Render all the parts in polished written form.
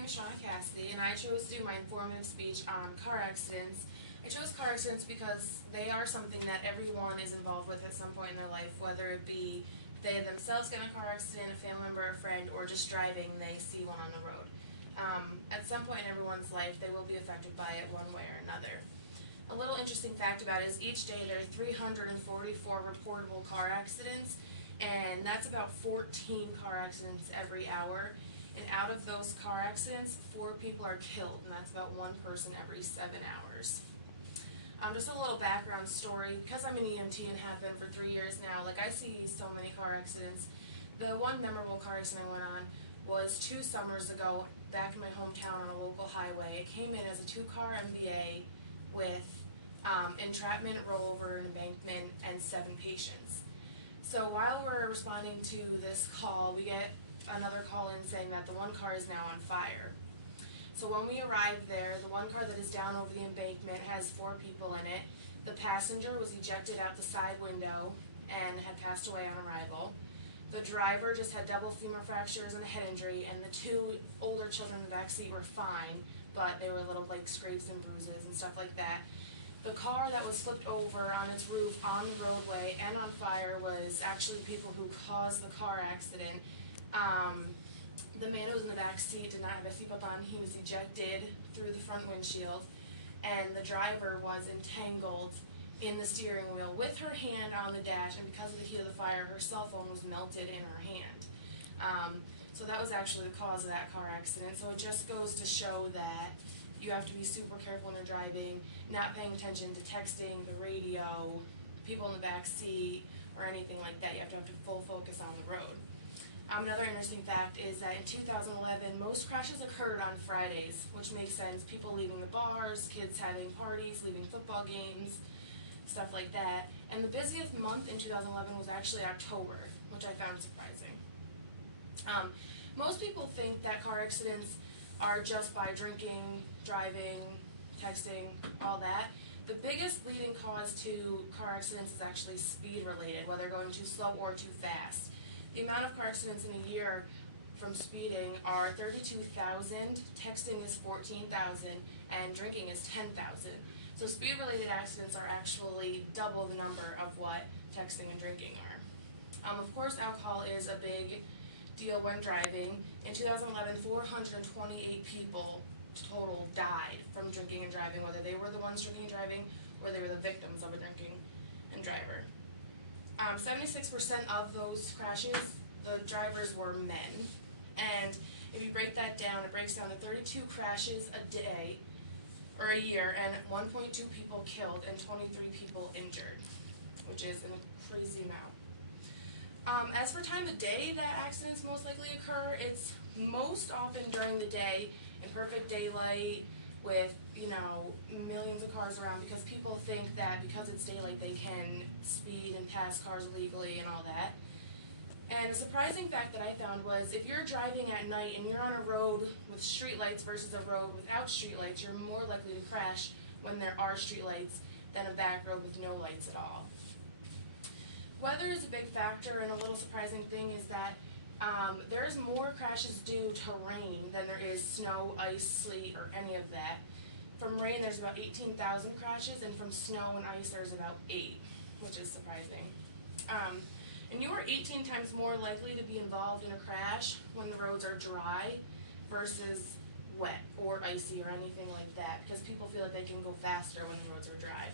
name is Shauna Cassidy, and I chose to do my informative speech on car accidents. I chose car accidents because they are something that everyone is involved with at some point in their life, whether it be they themselves get in a car accident, a family member, a friend, or just driving, they see one on the road. At some point in everyone's life, they will be affected by it one way or another. A little interesting fact about it is each day there are 344 reportable car accidents, and that's about 14 car accidents every hour. And out of those car accidents, 4 people are killed, and that's about 1 person every 7 hours. Just a little background story. Because I'm an EMT and have been for 3 years now, like, I see so many car accidents. The one memorable car accident I went on was 2 summers ago back in my hometown on a local highway. It came in as a 2-car MVA with entrapment, rollover, and embankment, and 7 patients. So while we're responding to this call, we get another call in saying that the one car is now on fire. So when we arrived there, the one car that is down over the embankment has 4 people in it. The passenger was ejected out the side window and had passed away on arrival. The driver just had double femur fractures and a head injury, and the 2 older children in the back seat were fine, but they were little like scrapes and bruises and stuff like that. The car that was flipped over on its roof on the roadway and on fire was actually people who caused the car accident. The man who was in the back seat did not have a seatbelt on. He was ejected through the front windshield, and the driver was entangled in the steering wheel with her hand on the dash, and because of the heat of the fire, her cell phone was melted in her hand. So that was actually the cause of that car accident. So it just goes to show that you have to be super careful when you're driving, not paying attention to texting, the radio, people in the back seat, or anything like that. You have to full focus on the road. Another interesting fact is that in 2011, most crashes occurred on Fridays, which makes sense. People leaving the bars, kids having parties, leaving football games, stuff like that. And the busiest month in 2011 was actually October, which I found surprising. Most people think that car accidents are just by drinking, driving, texting, all that. The biggest leading cause to car accidents is actually speed related, whether going too slow or too fast. The amount of car accidents in a year from speeding are 32,000, texting is 14,000, and drinking is 10,000. So speed related accidents are actually double the number of what texting and drinking are. Of course, alcohol is a big deal when driving. In 2011, 428 people total died from drinking and driving, whether they were the ones drinking and driving or they were the victims of a drinking and driver. 76% of those crashes, the drivers were men. And if you break that down, it breaks down to 32 crashes a day, or a year, and 1.2 people killed and 23 people injured, which is a crazy amount. As for time of day that accidents most likely occur, it's most often during the day in perfect daylight with, millions of cars around, because people think that because it's daylight they can speed and pass cars illegally and all that. And a surprising fact that I found was if you're driving at night and you're on a road with streetlights versus a road without streetlights, you're more likely to crash when there are streetlights than a back road with no lights at all. Weather is a big factor, and a little surprising thing is that there's more crashes due to rain than there is snow, ice, sleet, or any of that. From rain, there's about 18,000 crashes, and from snow and ice, there's about 8, which is surprising. And you are 18 times more likely to be involved in a crash when the roads are dry versus wet or icy or anything like that, because people feel like they can go faster when the roads are dry.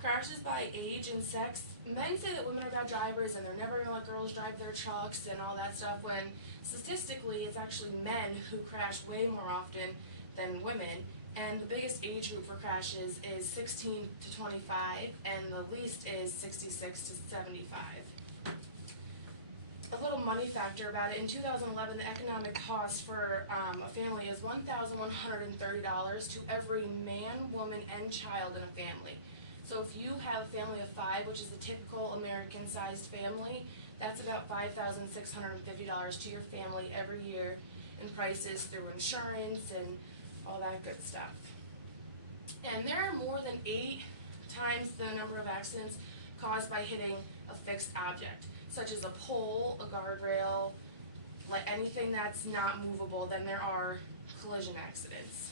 Crashes by age and sex. Men say that women are bad drivers and they're never going to let girls drive their trucks and all that stuff, when statistically it's actually men who crash way more often than women. And the biggest age group for crashes is 16 to 25, and the least is 66 to 75. A little money factor about it. In 2011, the economic cost for a family is $1,130 to every man, woman, and child in a family. So if you have a family of 5, which is the typical American-sized family, that's about $5,650 to your family every year in prices through insurance and all that good stuff. And there are more than 8 times the number of accidents caused by hitting a fixed object, such as a pole, a guardrail, like anything that's not movable, then there are collision accidents.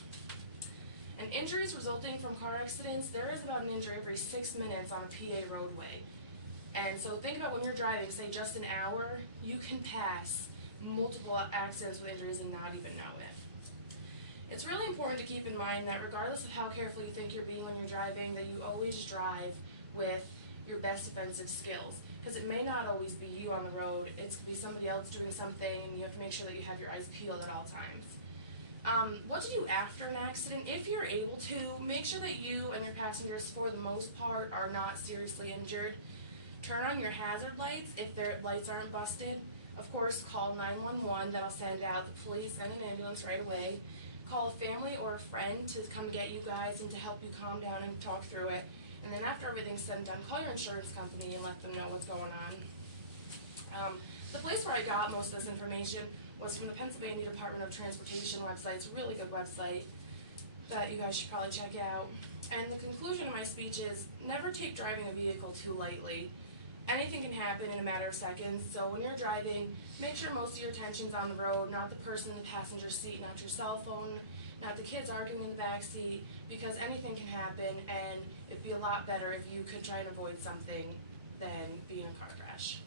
And injuries resulting from car accidents, there is about an injury every 6 minutes on a PA roadway. And so think about when you're driving, say just an hour, you can pass multiple accidents with injuries and not even know it. It's really important to keep in mind that regardless of how careful you think you're being when you're driving, that you always drive with your best defensive skills. Because it may not always be you on the road, it's going to be somebody else doing something, and you have to make sure that you have your eyes peeled at all times. What to do after an accident? If you're able to, make sure that you and your passengers, for the most part, are not seriously injured. Turn on your hazard lights if their lights aren't busted. Of course, call 911. That'll send out the police and an ambulance right away. Call a family or a friend to come get you guys and to help you calm down and talk through it. And then after everything's said and done, call your insurance company and let them know what's going on. The place where I got most of this information was from the Pennsylvania Department of Transportation website. It's a really good website that you guys should probably check out. And the conclusion of my speech is, never take driving a vehicle too lightly. Anything can happen in a matter of seconds, so when you're driving, make sure most of your attention's on the road, not the person in the passenger seat, not your cell phone, not the kids arguing in the back seat, because anything can happen, and it'd be a lot better if you could try and avoid something than be in a car crash.